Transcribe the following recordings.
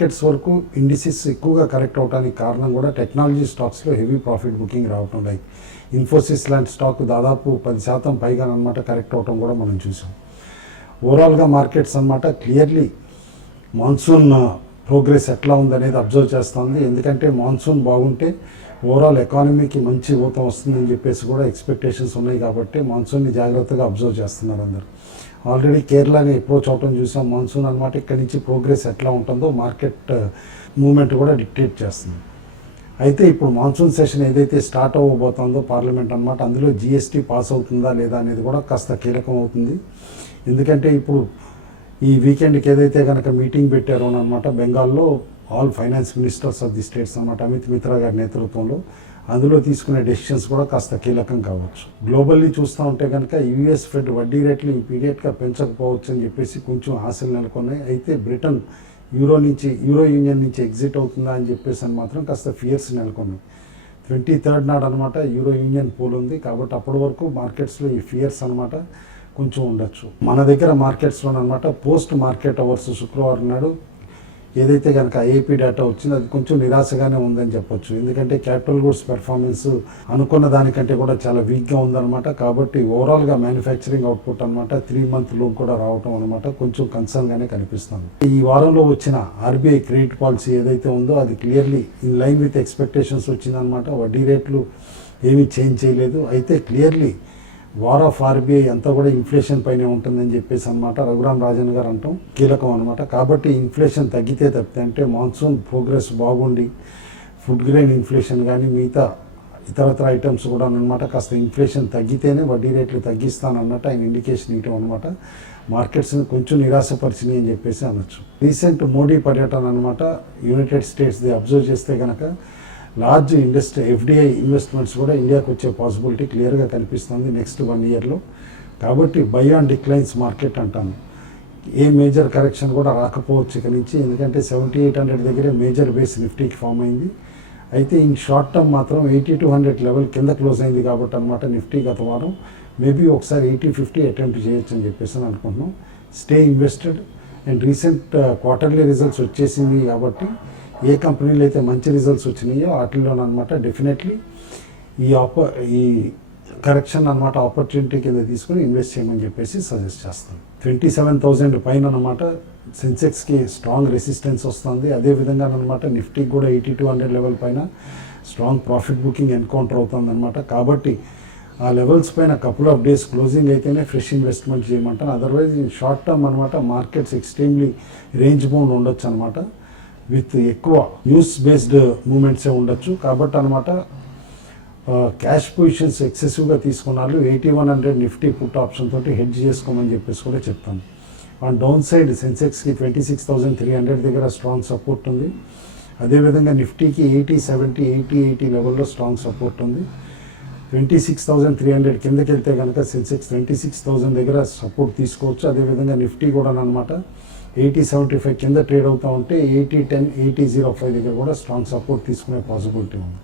Markets వరకు indices ఎక్కువగా correct అవడానికి కారణం కూడా టెక్నాలజీ స్టాక్స్లో హెవీ ప్రాఫిట్ బుకింగ్ రావటం, లైక్ ఇన్ఫోసిస్ లాంటి స్టాక్ దాదాపు 10% పైగా అనమాట కరెక్ట్ అవటం కూడా మనం చూసాం. ఓవరాల్గా మార్కెట్స్ అనమాట క్లియర్లీ మాన్సూన్ ప్రోగ్రెస్ ఎట్లా ఉందనేది అబ్జర్వ్ చేస్తుంది. ఎందుకంటే మాన్సూన్ బాగుంటే ఓవరాల్ ఎకానమీకి మంచి ఊతం వస్తుందని చెప్పేసి కూడా ఎక్స్పెక్టేషన్స్ ఉన్నాయి. కాబట్టి మాన్సూన్ని జాగ్రత్తగా అబ్జర్వ్ చేస్తున్నారు అందరు. ఆల్రెడీ కేరళని అప్రోచ్ అవటం చూసాం. మాన్సూన్ అనమాట ఇక్కడి నుంచి ప్రోగ్రెస్ ఎట్లా ఉంటుందో మార్కెట్ మూమెంట్ కూడా డిక్టేట్ చేస్తుంది. అయితే ఇప్పుడు మాన్సూన్ సెషన్ ఏదైతే స్టార్ట్ అవ్వబోతుందో పార్లమెంట్ అనమాట, అందులో జిఎస్టీ పాస్ అవుతుందా లేదా అనేది కూడా కాస్త కీలకం అవుతుంది. ఎందుకంటే ఇప్పుడు ఈ వీకెండ్కి ఏదైతే కనుక మీటింగ్ పెట్టారో అనమాట బెంగాల్లో all finance ministers of the states అనమాట అమిత్ మిత్రా గారి నేతృత్వంలో, అందులో తీసుకునే డెసిషన్స్ కూడా కాస్త కీలకం కావచ్చు. గ్లోబల్లీ చూస్తూ ఉంటే కనుక యుఎస్ ఫెడ్ వడ్డీ రేట్లు ఇమీడియట్గా పెంచకపోవచ్చు అని చెప్పేసి కొంచెం ఆశలు నెలకొన్నాయి. అయితే బ్రిటన్ యూరో యూనియన్ నుంచి ఎగ్జిట్ అవుతుందా అని చెప్పేసి అని మాత్రం కాస్త ఫియర్స్ నెలకొన్నాయి. 23rd నాడు అనమాట యూరో యూనియన్ పోల్ ఉంది. కాబట్టి అప్పటి వరకు మార్కెట్స్లో ఈ ఫియర్స్ అనమాట కొంచెం ఉండొచ్చు. మన దగ్గర మార్కెట్స్లో అనమాట పోస్ట్ మార్కెట్ అవర్స్ శుక్రవారం నాడు ఏదైతే కనుక ఏపీ డేటా వచ్చిందో అది కొంచెం నిరాశగానే ఉందని చెప్పొచ్చు. ఎందుకంటే క్యాపిటల్ గూడ్స్ పెర్ఫార్మెన్స్ అనుకున్న దానికంటే కూడా చాలా వీక్గా ఉందన్నమాట. కాబట్టి ఓవరాల్గా మ్యానుఫ్యాక్చరింగ్ అవుట్పుట్ అనమాట 3 month లో కూడా రావటం అనమాట కొంచెం కన్సర్న్గానే కనిపిస్తుంది. ఈ వారంలో వచ్చిన ఆర్బీఐ క్రెడిట్ పాలసీ ఏదైతే ఉందో అది clearly in line with expectations వచ్చిందనమాట. వడ్డీ రేట్లు ఏమీ చేంజ్ చేయలేదు. అయితే క్లియర్లీ వార్ ఆఫ్ ఆర్బీఐ అంతా కూడా ఇన్ఫ్లేషన్ పైనే ఉంటుందని చెప్పేసి అనమాట రఘురామ్ రాజన్ గారు అంటాం కీలకం అనమాట. కాబట్టి ఇన్ఫ్లేషన్ తగ్గితే తప్పితే అంటే మాన్సూన్ ప్రోగ్రెస్ బాగుండి ఫుడ్ గ్రెయిన్ ఇన్ఫ్లేషన్ కానీ మిగతా ఇతరత్ర ఐటమ్స్ కూడా అనమాట కాస్త ఇన్ఫ్లేషన్ తగ్గితేనే వడ్డీ రేట్లు తగ్గిస్తానన్నట్టు ఆయన ఇండికేషన్ ఇవ్వటం అనమాట మార్కెట్స్ని కొంచెం నిరాశపరిచినాయి అని చెప్పేసి అనొచ్చు. రీసెంట్ మోడీ పర్యటన అనమాట యూనైటెడ్ స్టేట్స్ది అబ్జర్వ్ చేస్తే కనుక లార్జ్ ఇండస్ట్రీ ఎఫ్డిఐ ఇన్వెస్ట్మెంట్స్ కూడా ఇండియాకు వచ్చే పాసిబిలిటీ క్లియర్గా కనిపిస్తుంది నెక్స్ట్ 1 yearలో. కాబట్టి బై ఆన్ డిక్లైన్స్ మార్కెట్ అంటాను. ఏ మేజర్ కరెక్షన్ కూడా రాకపోవచ్చు ఇక నుంచి, ఎందుకంటే 7800 దగ్గరే మేజర్ బేస్ నిఫ్టీకి ఫామ్ అయింది. అయితే ఇన్ షార్ట్ టర్మ్ మాత్రం 8200 లెవెల్ కింద క్లోజ్ అయింది కాబట్టి అనమాట నిఫ్టీ గత వారం మేబీ ఒకసారి 8050 అటెంప్ట్ చేయొచ్చు అని చెప్పేసి అనుకుంటున్నాం. Stay invested. And recent quarterly results వచ్చేసింది కాబట్టి ఏ కంపెనీలు అయితే మంచి రిజల్ట్స్ వచ్చినాయో వాటిలోనమాట డెఫినెట్లీ ఈ కరెక్షన్ అనమాట ఆపర్చునిటీ కింద తీసుకుని ఇన్వెస్ట్ చేయమని చెప్పేసి సజెస్ట్ చేస్తాను. 27,000 పైన అనమాట సెన్సెక్స్కి స్ట్రాంగ్ రెసిస్టెన్స్ వస్తుంది. అదేవిధంగా అనమాట నిఫ్టీకి కూడా 8200 లెవెల్ పైన స్ట్రాంగ్ ప్రాఫిట్ బుకింగ్ ఎన్కౌంటర్ అవుతుంది అనమాట. కాబట్టి ఆ లెవెల్స్ పైన కపుల్ ఆఫ్ డేస్ క్లోజింగ్ అయితేనే ఫ్రెష్ ఇన్వెస్ట్మెంట్ చేయమంటాను. అదర్వైజ్ షార్ట్ టర్మ్ అనమాట మార్కెట్స్ ఎక్స్ట్రీమ్లీ రేంజ్ బౌండ్ ఉండొచ్చు అనమాట. విత్ ఎక్కువ న్యూస్ బేస్డ్ మూమెంట్సే ఉండొచ్చు. కాబట్టి అనమాట క్యాష్ పొజిషన్స్ ఎక్సెసివ్గా తీసుకున్నారు. 8100 నిఫ్టీ పుట్ ఆప్షన్ తోటి హెడ్జ్ చేసుకోమని చెప్పేసి కూడా చెప్తాను. ఆన్ డౌన్ సైడ్ సెన్సెక్స్కి 26,300 దగ్గర స్ట్రాంగ్ సపోర్ట్ ఉంది. అదేవిధంగా నిఫ్టీకి 80 లెవెల్లో స్ట్రాంగ్ సపోర్ట్ ఉంది. 26,300 కిందకి వెళ్తే కనుక సెన్సెక్స్ 26,000 దగ్గర సపోర్ట్ తీసుకోవచ్చు. అదేవిధంగా నిఫ్టీ కూడా అనమాట 80.75 కింద ట్రేడ్ అవుతూ ఉంటే 80.10, 80.05 దగ్గర కూడా స్ట్రాంగ్ సపోర్ట్ తీసుకునే పాసిబిలిటీ ఉంది.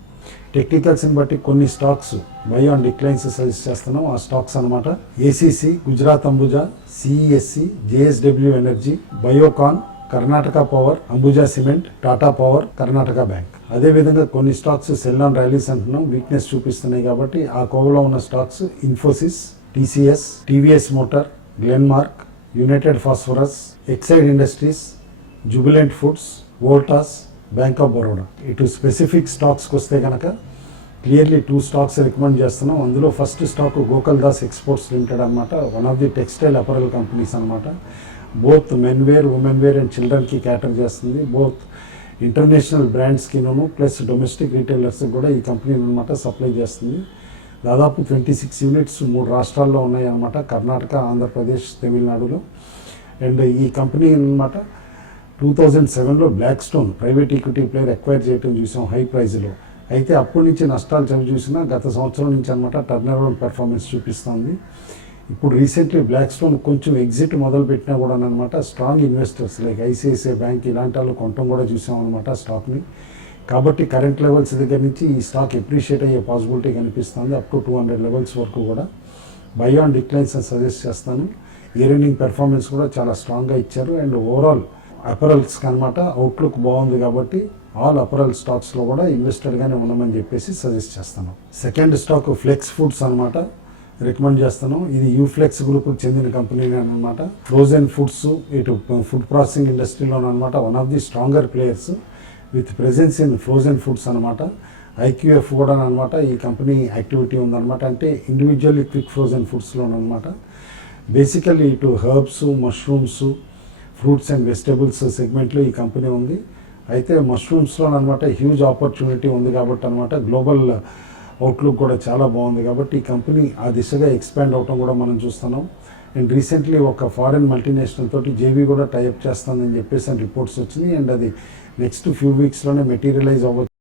టెక్నికల్స్ని బట్టి కొన్ని stocks by on declines suggest చేస్తున్నాం. ఆ స్టాక్స్ అనమాట ACC, Gujarat Ambuja, CESC, JSW energy, Biocon, Karnataka power, Ambuja cement, Tata power, Karnataka bank. అదేవిధంగా కొన్ని స్టాక్స్ సెల్ ఆన్ ర్యాలీస్ అంటున్నాం, వీక్నెస్ చూపిస్తున్నాయి. కాబట్టి ఆ కోవలో ఉన్న stocks Infosys, TCS, TVS motor, Glenmark, United phosphorus, Exide industries, Jubilant foods, Voltas, bank of Baroda. ఇటు స్పెసిఫిక్ స్టాక్స్కి వస్తే కనుక క్లియర్లీ 2 స్టాక్స్ రికమెండ్ చేస్తున్నాం. అందులో first stock Gokaldas exports limited అనమాట, one of the textile apparel companies అనమాట. Both men wear, women wear and చిల్డ్రన్కి cater చేస్తుంది. Both international బ్రాండ్స్కిను ప్లస్ డొమెస్టిక్ రీటైలర్స్కి కూడా ఈ కంపెనీ అనమాట సప్లై చేస్తుంది. దాదాపు 26 యూనిట్స్ 3 రాష్ట్రాల్లో ఉన్నాయి అన్నమాట, కర్ణాటక, ఆంధ్రప్రదేశ్, తమిళనాడులో. అండ్ ఈ కంపెనీ అనమాట 2007లో Blackstone private equity player acquire చేయడం చూసాం హై ప్రైజ్లో. అయితే అప్పటి నుంచి నష్టాలు చవి చూసినా గత సంవత్సరం నుంచి అనమాట టర్న్ అరౌండ్ పెర్ఫార్మెన్స్ చూపిస్తుంది. ఇప్పుడు రీసెంట్లీ బ్లాక్ స్టోన్ కొంచెం ఎగ్జిట్ మొదలుపెట్టినా కూడా అనమాట strong investors like ICICI bank ఇలాంటి వాళ్ళు కొనటం కూడా చూసాం అనమాట స్టాక్ని. కాబట్టి కరెంట్ లెవెల్స్ దగ్గర నుంచి ఈ స్టాక్ ఎప్రిషియేట్ అయ్యే పాసిబిలిటీ కనిపిస్తుంది అప్ టు 200 లెవెల్స్ వరకు కూడా. బై ఆన్ డిక్లైన్స్ అని సజెస్ట్ చేస్తాను. ఇయర్ ఎండింగ్ పెర్ఫార్మెన్స్ కూడా చాలా స్ట్రాంగ్గా ఇచ్చారు. అండ్ ఓవరాల్ అపరల్స్కి అనమాట అవుట్లుక్ బాగుంది కాబట్టి ఆల్ అపరల్ స్టాక్స్లో కూడా ఇన్వెస్టెడ్గానే ఉండమని చెప్పేసి సజెస్ట్ చేస్తాను. సెకండ్ స్టాక్ ఫ్లెక్స్ ఫుడ్స్ అనమాట రికమెండ్ చేస్తాను. ఇది యూఫ్లెక్స్ గ్రూప్కి చెందిన కంపెనీ అనమాట. ఫ్రోజన్ ఫుడ్స్ ఇటు ఫుడ్ ప్రాసెసింగ్ ఇండస్ట్రీలోనమాట one of the stronger players with presence in frozen foods అనమాట. ఐక్యూఎఫ్ కూడా అనమాట ఈ కంపెనీ యాక్టివిటీ ఉందన్నమాట. అంటే ఇండివిజువల్లీ క్విక్ ఫ్రోజన్ ఫుడ్స్లోనమాట. బేసికల్లీ ఇటు herbs, mushrooms, fruits and vegetables సెగ్మెంట్లో ఈ కంపెనీ ఉంది. అయితే మష్రూమ్స్లో అనమాట హ్యూజ్ ఆపర్చునిటీ ఉంది కాబట్టి అనమాట గ్లోబల్ అవుట్లుక్ కూడా చాలా బాగుంది కాబట్టి ఈ కంపెనీ ఆ దిశగా ఎక్స్పాండ్ అవటం కూడా మనం చూస్తున్నాం. అండ్ రీసెంట్లీ ఒక ఫారిన్ మల్టీనేషనల్ తోటి జేవీ కూడా టైఅప్ చేస్తుందని చెప్పేసి రిపోర్ట్స్ వచ్చినాయి. అండ్ అది నెక్స్ట్ ఫ్యూ వీక్స్లోనే మెటీరియలైజ్ అవ్వచ్చు.